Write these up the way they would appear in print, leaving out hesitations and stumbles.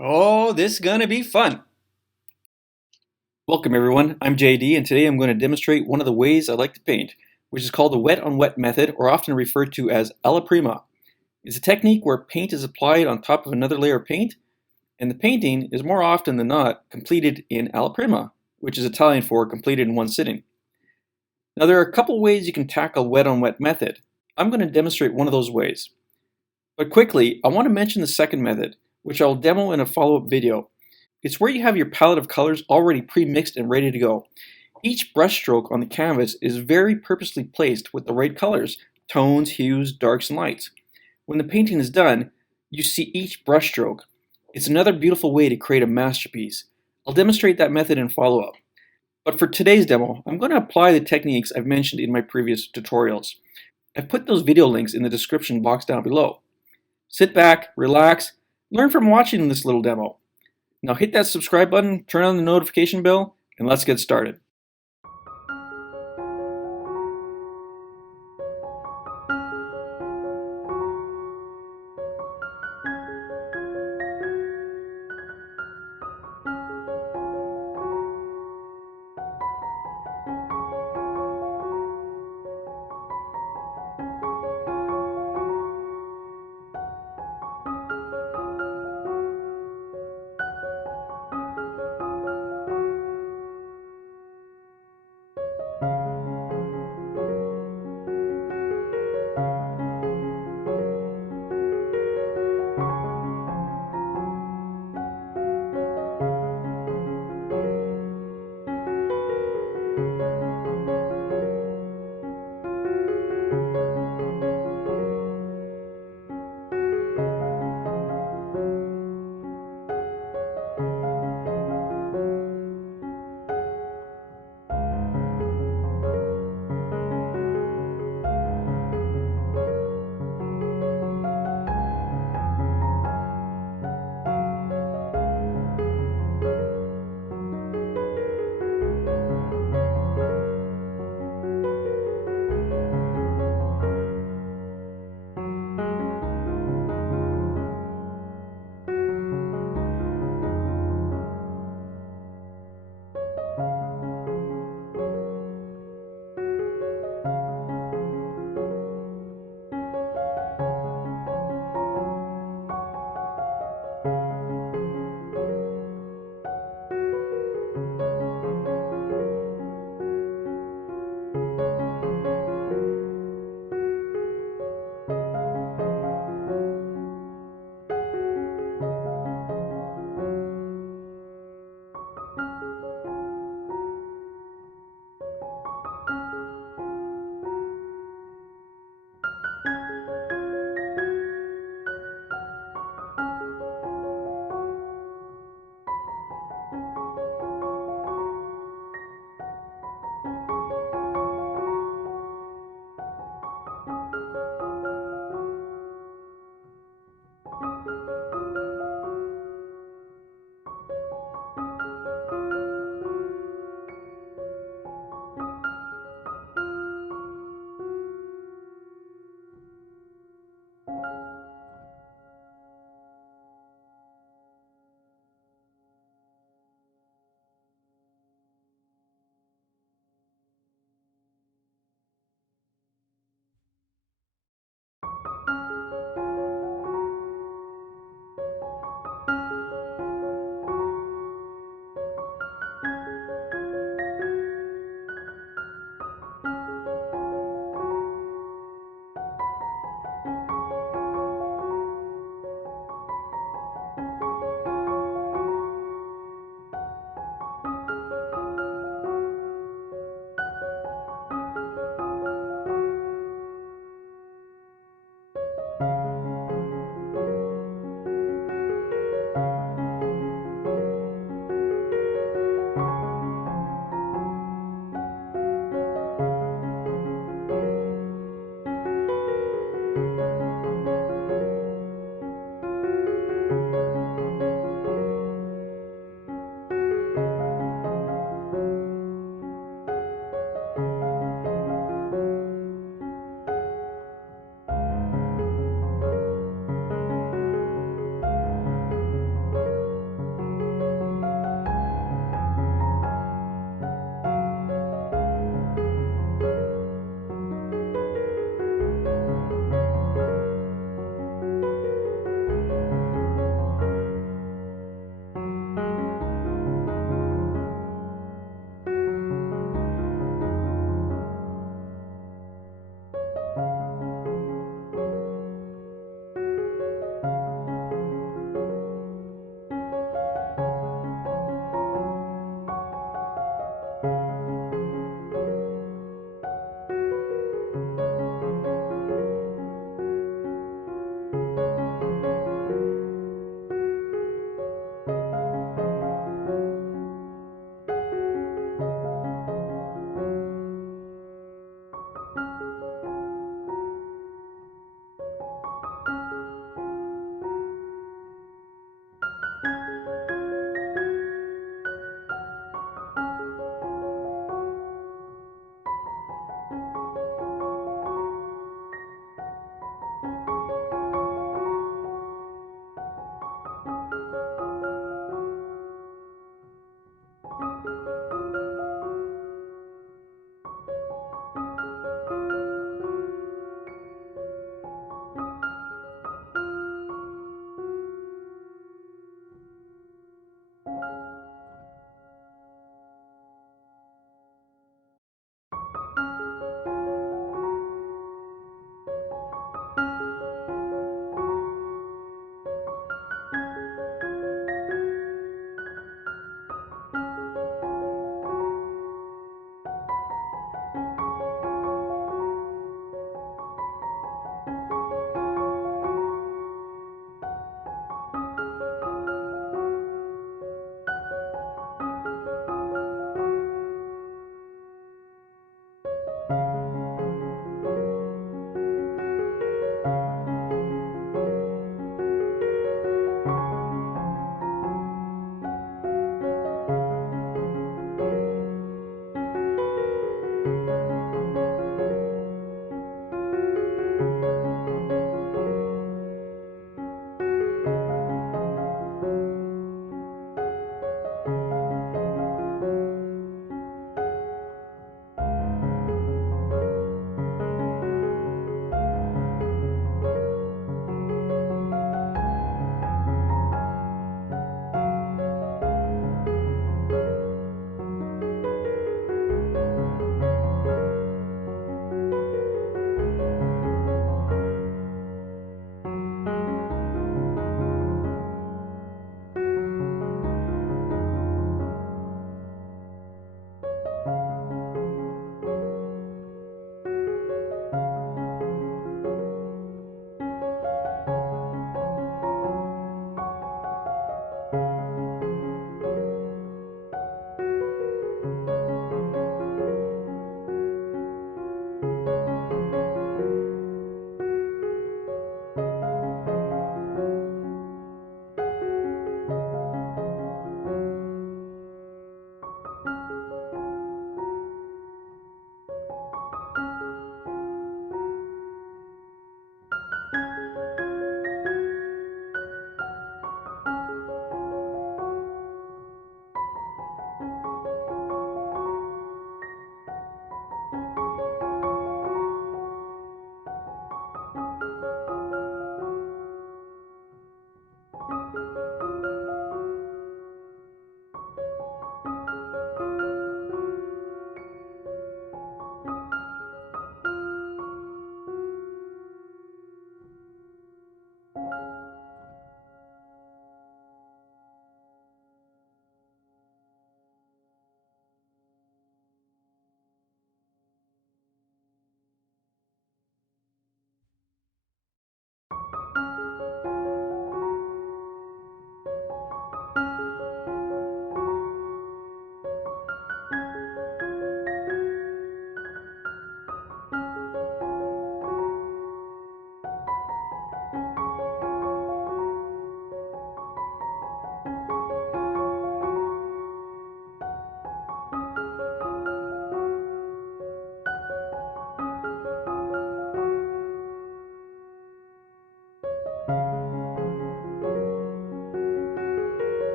Oh, this is gonna be fun. Welcome everyone, I'm JD and today I'm going to demonstrate one of the ways I like to paint, which is called the wet on wet method, or often referred to as alla prima. It's a technique where paint is applied on top of another layer of paint, and the painting is more often than not completed in alla prima, which is Italian for completed in one sitting. Now there are a couple ways you can tackle wet on wet method. I'm going to demonstrate one of those ways. But quickly, I want to mention the second method, which I'll demo in a follow-up video. It's where you have your palette of colors already pre-mixed and ready to go. Each brushstroke on the canvas is very purposely placed with the right colors, tones, hues, darks, and lights. When the painting is done, you see each brushstroke. It's another beautiful way to create a masterpiece. I'll demonstrate that method in follow-up. But for today's demo, I'm going to apply the techniques I've mentioned in my previous tutorials. I've put those video links in the description box down below. Sit back, relax, learn from watching this little demo. Now hit that subscribe button, turn on the notification bell, and let's get started.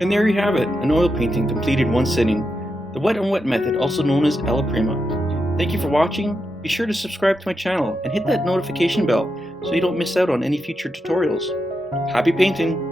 And there you have it, an oil painting completed one sitting. The wet on wet method, also known as alla prima. Thank you for watching. Be sure to subscribe to my channel and hit that notification bell so you don't miss out on any future tutorials. Happy painting!